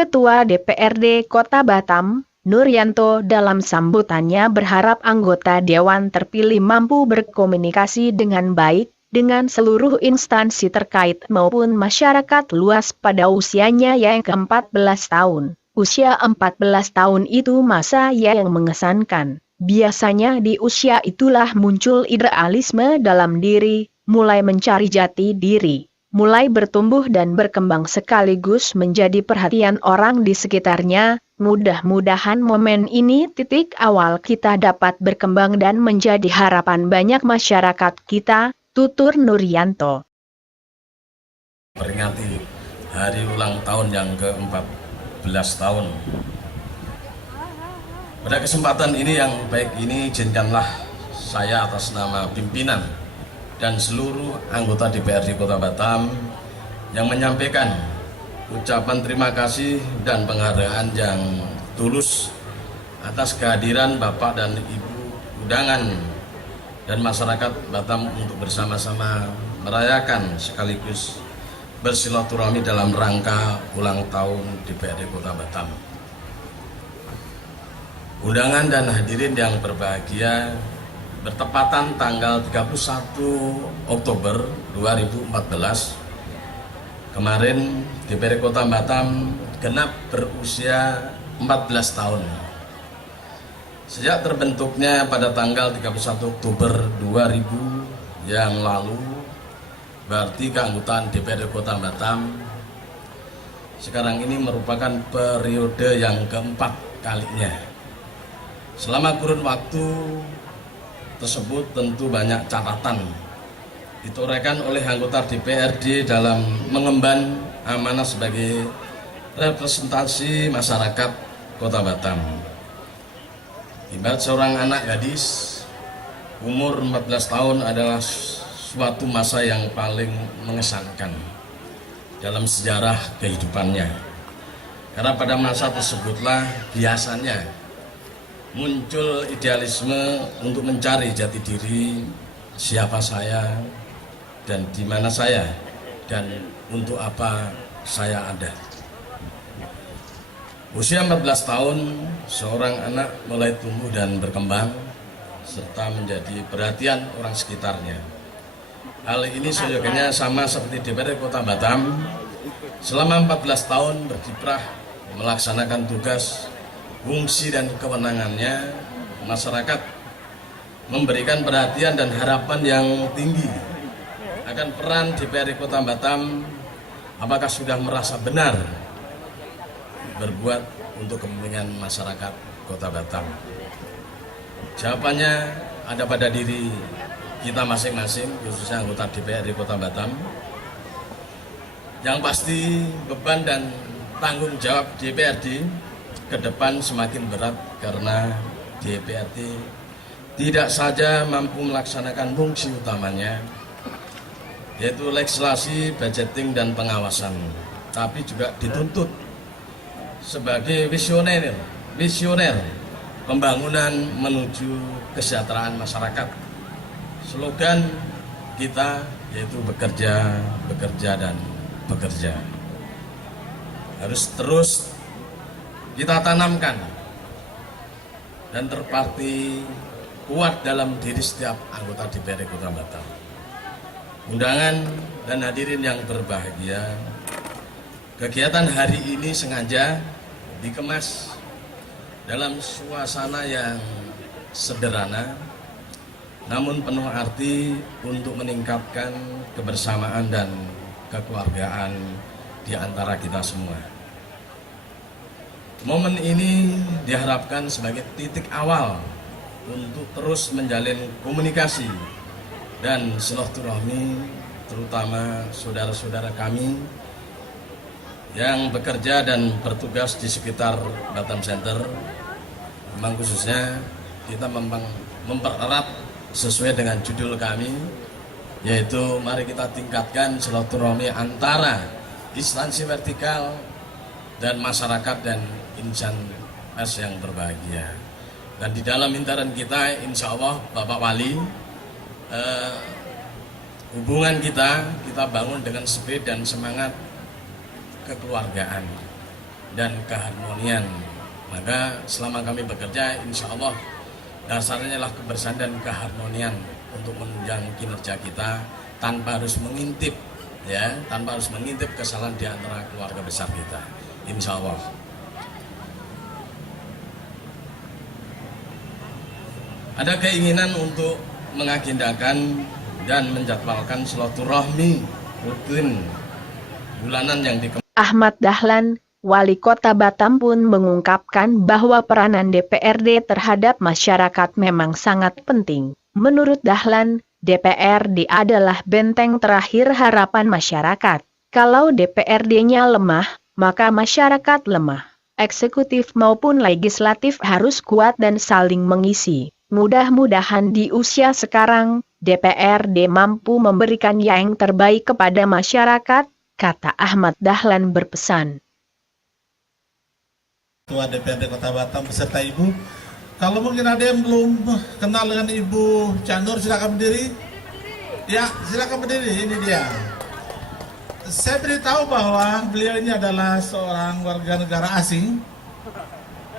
Ketua DPRD Kota Batam, Nuryanto dalam sambutannya berharap anggota Dewan terpilih mampu berkomunikasi dengan baik dengan seluruh instansi terkait maupun masyarakat luas pada usianya yang ke-14 tahun. Usia 14 tahun itu masa yang mengesankan. Biasanya di usia itulah muncul idealisme dalam diri, mulai mencari jati diri, mulai bertumbuh dan berkembang sekaligus menjadi perhatian orang di sekitarnya. Mudah-mudahan momen ini titik awal kita dapat berkembang dan menjadi harapan banyak masyarakat kita, tutur Nuryanto. Peringati hari ulang tahun yang ke-14 tahun. Pada kesempatan ini yang baik ini, izinkanlah saya atas nama pimpinan dan seluruh anggota DPRD Kota Batam yang menyampaikan ucapan terima kasih dan penghargaan yang tulus atas kehadiran Bapak dan Ibu undangan dan masyarakat Batam untuk bersama-sama merayakan sekaligus bersilaturahmi dalam rangka ulang tahun DPRD Kota Batam. Undangan dan hadirin yang berbahagia, bertepatan tanggal 31 Oktober 2014 kemarin DPRD Kota Batam genap berusia 14 tahun. Sejak terbentuknya pada tanggal 31 Oktober 2000 yang lalu, berarti keanggotaan DPRD Kota Batam sekarang ini merupakan periode yang keempat kalinya. Selama kurun waktu tersebut tentu banyak catatan ditorehkan oleh anggota DPRD dalam mengemban amanah sebagai representasi masyarakat Kota Batam. Ibarat seorang anak gadis, umur 14 tahun adalah suatu masa yang paling mengesankan dalam sejarah kehidupannya. Karena pada masa tersebutlah biasanya muncul idealisme untuk mencari jati diri, siapa saya dan di mana saya dan untuk apa saya ada. Usia 14 tahun, seorang anak mulai tumbuh dan berkembang serta menjadi perhatian orang sekitarnya. Hal ini seyogianya sama seperti DPRD Kota Batam selama 14 tahun berkiprah melaksanakan tugas, fungsi dan kewenangannya. Masyarakat memberikan perhatian dan harapan yang tinggi akan peran DPRD Kota Batam. Apakah sudah merasa benar berbuat untuk kepentingan masyarakat Kota Batam? Jawabannya ada pada diri kita masing-masing, khususnya anggota DPRD Kota Batam. Yang pasti beban dan tanggung jawab DPRD ke depan semakin berat karena DPRD tidak saja mampu melaksanakan fungsi utamanya, yaitu legislasi, budgeting, dan pengawasan, tapi juga dituntut sebagai visioner pembangunan menuju kesejahteraan masyarakat. Slogan kita yaitu bekerja, bekerja, dan bekerja. Harus terus kita tanamkan dan terpati kuat dalam diri setiap anggota DPRD Kota Batam. Undangan dan hadirin yang berbahagia, kegiatan hari ini sengaja dikemas dalam suasana yang sederhana namun penuh arti untuk meningkatkan kebersamaan dan kekeluargaan di antara kita semua. Momen ini diharapkan sebagai titik awal untuk terus menjalin komunikasi dan silaturahmi, terutama saudara-saudara kami yang bekerja dan bertugas di sekitar Batam Center. Memang khususnya kita mempererat sesuai dengan judul kami, yaitu mari kita tingkatkan silaturahmi antara instansi vertikal dan masyarakat dan insan pers yang berbahagia. Dan di dalam intern kita, insya Allah Bapak Wali, hubungan kita bangun dengan spirit dan semangat kekeluargaan. dan keharmonian. Maka selama kami bekerja, insya Allah dasarnya adalah kebersamaan dan keharmonian untuk menunjang kinerja kita tanpa harus mengintip, ya, tanpa harus mengintip kesalahan di antara keluarga besar kita, insya Allah. Ada keinginan untuk mengagendakan dan menjadwalkan silaturahmi rutin bulanan yang Ahmad Dahlan, Wali Kota Batam pun mengungkapkan bahwa peranan DPRD terhadap masyarakat memang sangat penting. Menurut Dahlan, DPRD adalah benteng terakhir harapan masyarakat. Kalau DPRD-nya lemah, maka masyarakat lemah. Eksekutif maupun legislatif harus kuat dan saling mengisi. Mudah-mudahan di usia sekarang, DPRD mampu memberikan yang terbaik kepada masyarakat, kata Ahmad Dahlan berpesan. Ketua DPRD Kota Batam beserta Ibu, kalau mungkin ada yang belum kenal dengan Ibu Cak Nur, silakan berdiri. Ya, silakan berdiri, ini dia. Saya beritahu bahwa beliau ini adalah seorang warga negara asing,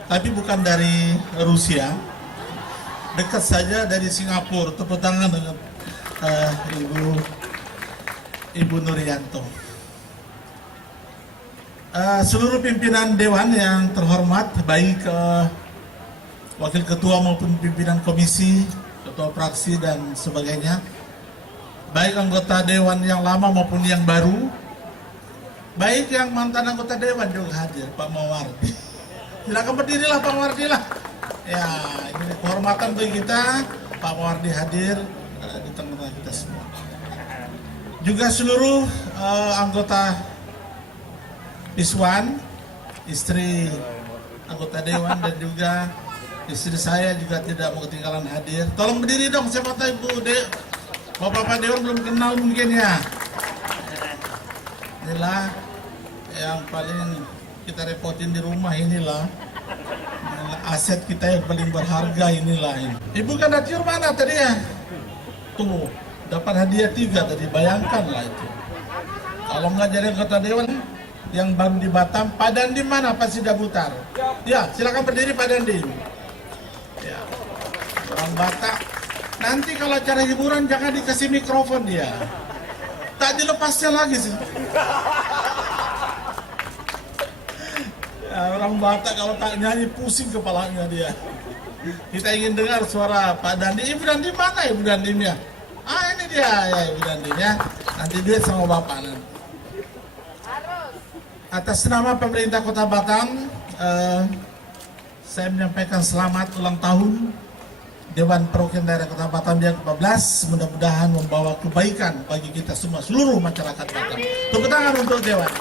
tapi bukan dari Rusia. Dekat saja dari Singapura. Tepuk tangan dengan Ibu Nurianto. Seluruh pimpinan Dewan yang terhormat, baik Wakil Ketua maupun pimpinan komisi, Ketua fraksi dan sebagainya, baik anggota Dewan yang lama maupun yang baru, baik yang mantan anggota Dewan juga hadir, Pak Mawardi. Silakan berdirilah Pak Mawardi lah. Ya, ini kehormatan bagi kita, Pak Mawardi hadir di tengah kita semua. Juga seluruh anggota Iswan, istri anggota Dewan, dan juga istri saya juga tidak mau ketinggalan hadir. Tolong berdiri dong, siapa tahu Ibu Bapak Dewan belum kenal mungkin ya. Inilah yang paling kita repotin di rumah, inilah aset kita yang paling berharga, inilah ini. Ibu kan Naciur mana tadi ya? Tuh, dapat hadiah 3 tadi, bayangkanlah itu. Kalau nggak jadi anggota Dewan yang baru di Batam, Pak Dandi mana? Pak Sidabutar. Ya, silakan berdiri Pak Dandi. Ya, orang Batak. Nanti kalau acara hiburan jangan dikasih mikrofon dia. Tak dilepasnya lagi sih. Ya, orang Batak kalau tak nyanyi pusing kepalanya dia. Kita ingin dengar suara Pak Dandi. Ibu Dandi mana Ibu Dandinya? Ah, ini dia ya Ibu Dandinya. Nanti duit sama Bapak nanti. Atas nama pemerintah Kota Batam, saya menyampaikan selamat ulang tahun Dewan Perwakilan Daerah Kota Batam yang ke-14. Mudah-mudahan membawa kebaikan bagi kita semua, seluruh masyarakat Batam. Tepuk tangan untuk Dewan.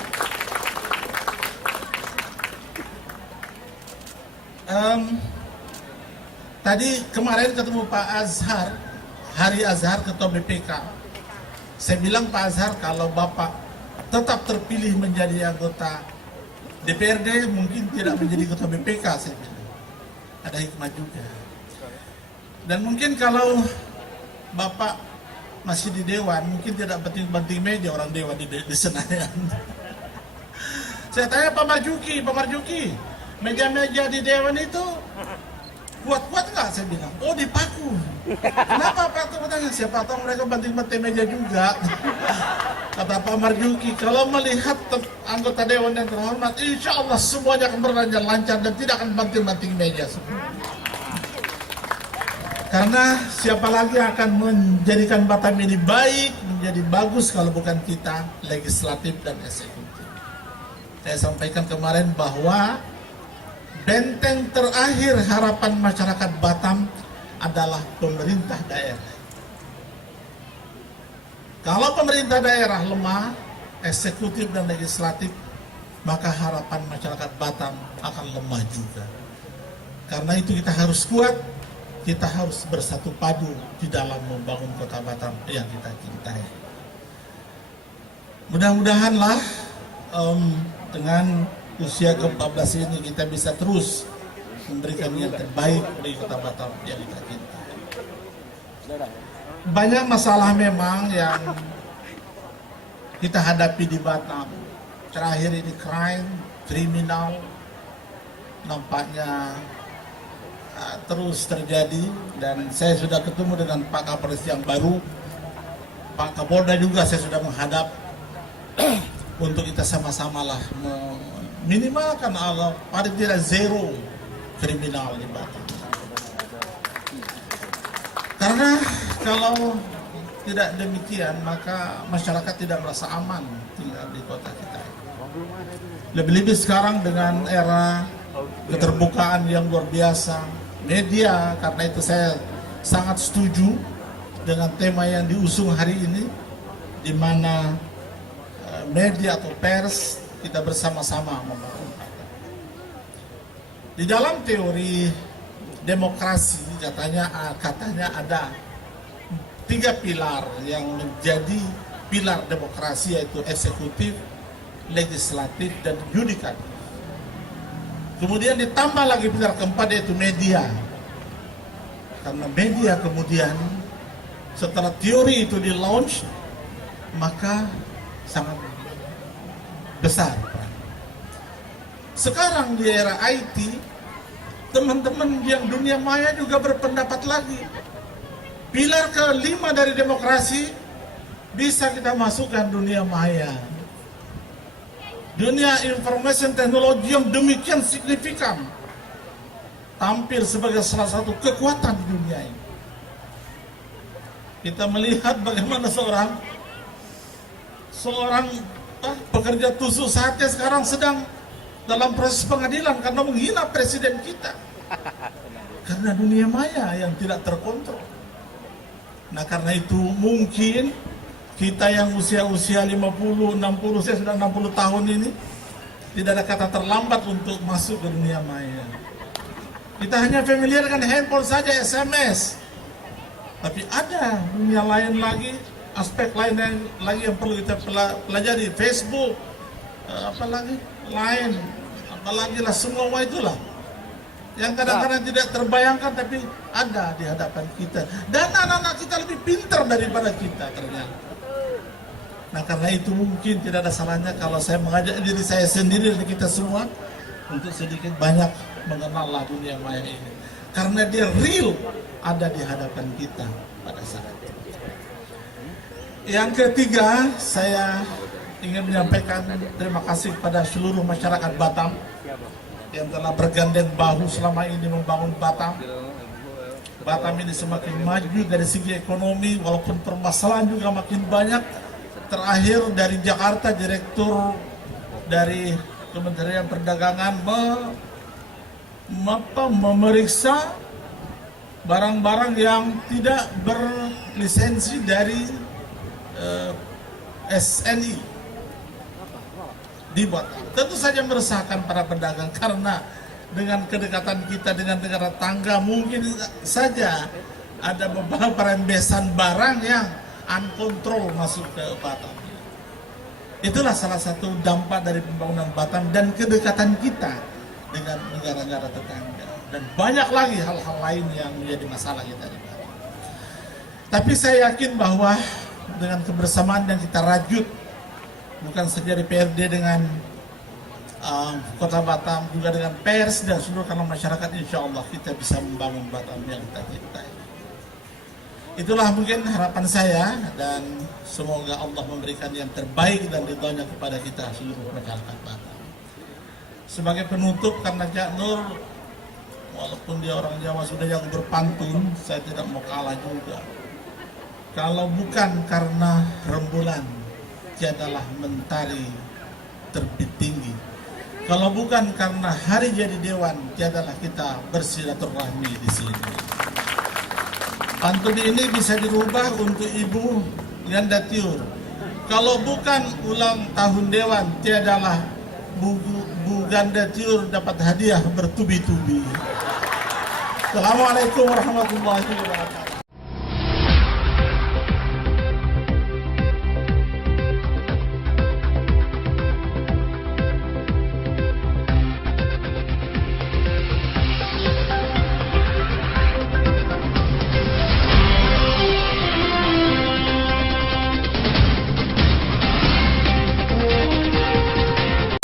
Tadi kemarin ketemu Pak Azhar, Hari Azhar, Ketua BPK. Saya bilang Pak Azhar, kalau Bapak tetap terpilih menjadi anggota DPRD, mungkin tidak menjadi ketua BPK, saya bilang. Ada hikmah juga. Dan mungkin kalau Bapak masih di Dewan, mungkin tidak penting-penting meja orang Dewan di Senayan. Saya tanya Pak Marjuki, meja-meja di Dewan itu kuat-kuat nggak? Saya bilang, oh dipaku. Kenapa Pak? Siapa tahu mereka banting-banting meja juga. Kata Pak Marjuki, kalau melihat anggota Dewan yang terhormat, insya Allah semuanya akan berjalan lancar dan tidak akan banting-banting meja. Karena siapa lagi yang akan menjadikan Batam ini baik, menjadi bagus kalau bukan kita, legislatif dan eksekutif. Saya sampaikan kemarin bahwa benteng terakhir harapan masyarakat Batam adalah pemerintah daerah. Kalau pemerintah daerah lemah, eksekutif dan legislatif, maka harapan masyarakat Batam akan lemah juga. Karena itu kita harus kuat, kita harus bersatu padu di dalam membangun kota Batam yang kita cintai. Mudah-mudahanlah dengan usia ke-14 ini kita bisa terus memberikan yang terbaik bagi kota Batam yang kita cintai. Banyak masalah memang yang kita hadapi di Batam. Terakhir ini crime, kriminal nampaknya terus terjadi, dan saya sudah ketemu dengan Pak Kapolres yang baru, Pak Kapolda juga saya sudah menghadap untuk kita sama-sama lah minimalkan paling tidak zero kriminal di Batam. Karena kalau tidak demikian maka masyarakat tidak merasa aman tinggal di kota kita. Lebih-lebih sekarang dengan era keterbukaan yang luar biasa, media, karena itu saya sangat setuju dengan tema yang diusung hari ini, di mana media atau pers kita bersama-sama membangun. Di dalam teori demokrasi katanya ada 3 pilar yang menjadi pilar demokrasi, yaitu eksekutif, legislatif, dan yudikatif. Kemudian ditambah lagi pilar keempat, yaitu media. Karena media kemudian setelah teori itu di launch, maka sangat besar. Sekarang di era IT, teman-teman yang dunia maya juga berpendapat lagi. Pilar kelima dari demokrasi bisa kita masukkan dunia maya. Dunia information teknologi yang demikian signifikan tampil sebagai salah satu kekuatan di dunia ini. Kita melihat bagaimana seorang pekerja tusuk sate sekarang sedang dalam proses pengadilan karena menghina presiden kita. Karena dunia maya yang tidak terkontrol. Nah, karena itu mungkin kita yang usia-usia 50, 60, saya sudah 60 tahun ini, tidak ada kata terlambat untuk masuk ke dunia maya. Kita hanya familiar dengan handphone saja, SMS. Tapi ada dunia lain lagi, aspek lain yang perlu kita pelajari. Facebook, apalagi lain, apalagi lah semua itulah. Yang kadang-kadang tidak terbayangkan tapi ada di hadapan kita. Dan anak-anak kita lebih pintar daripada kita ternyata. Nah, karena itu mungkin tidak ada salahnya kalau saya mengajak diri saya sendiri dan kita semua untuk sedikit banyak mengenal dunia maya ini. Karena dia real ada di hadapan kita pada saat itu. Yang ketiga, saya ingin menyampaikan terima kasih kepada seluruh masyarakat Batam yang telah bergandeng bahu selama ini membangun Batam. Batam ini semakin maju dari segi ekonomi, walaupun permasalahan juga makin banyak. Terakhir dari Jakarta, direktur dari Kementerian Perdagangan memeriksa barang-barang yang tidak berlisensi dari SNI dibuat. Tentu saja meresahkan para pedagang karena dengan kedekatan kita dengan negara tangga mungkin saja ada beberapa rembesan barang yang uncontrol masuk ke Batam. Itulah salah satu dampak dari pembangunan Batam dan kedekatan kita dengan negara-negara tetangga. Dan banyak lagi hal-hal lain yang menjadi masalah kita di Batam. Tapi saya yakin bahwa dengan kebersamaan yang kita rajut, bukan saja di PRD dengan Kota Batam, juga dengan pers dan seluruh kalangan masyarakat, insya Allah kita bisa membangun Batam yang kita cintai. Itulah mungkin harapan saya, dan semoga Allah memberikan yang terbaik dan ridhonya kepada kita seluruh masyarakat Batam. Sebagai penutup, karena Cak Nur walaupun dia orang Jawa sudah yang berpantun, saya tidak mau kalah juga. Kalau bukan karena rembulan, tiadalah mentari terbit tinggi. Kalau bukan karena hari jadi dewan, tiadalah kita bersilaturahmi di sini. Pantun ini bisa dirubah untuk Ibu Ganda Tiur. Kalau bukan ulang tahun dewan, tiadalah Bu Ganda Tiur dapat hadiah bertubi-tubi. Assalamualaikum warahmatullahi wabarakatuh.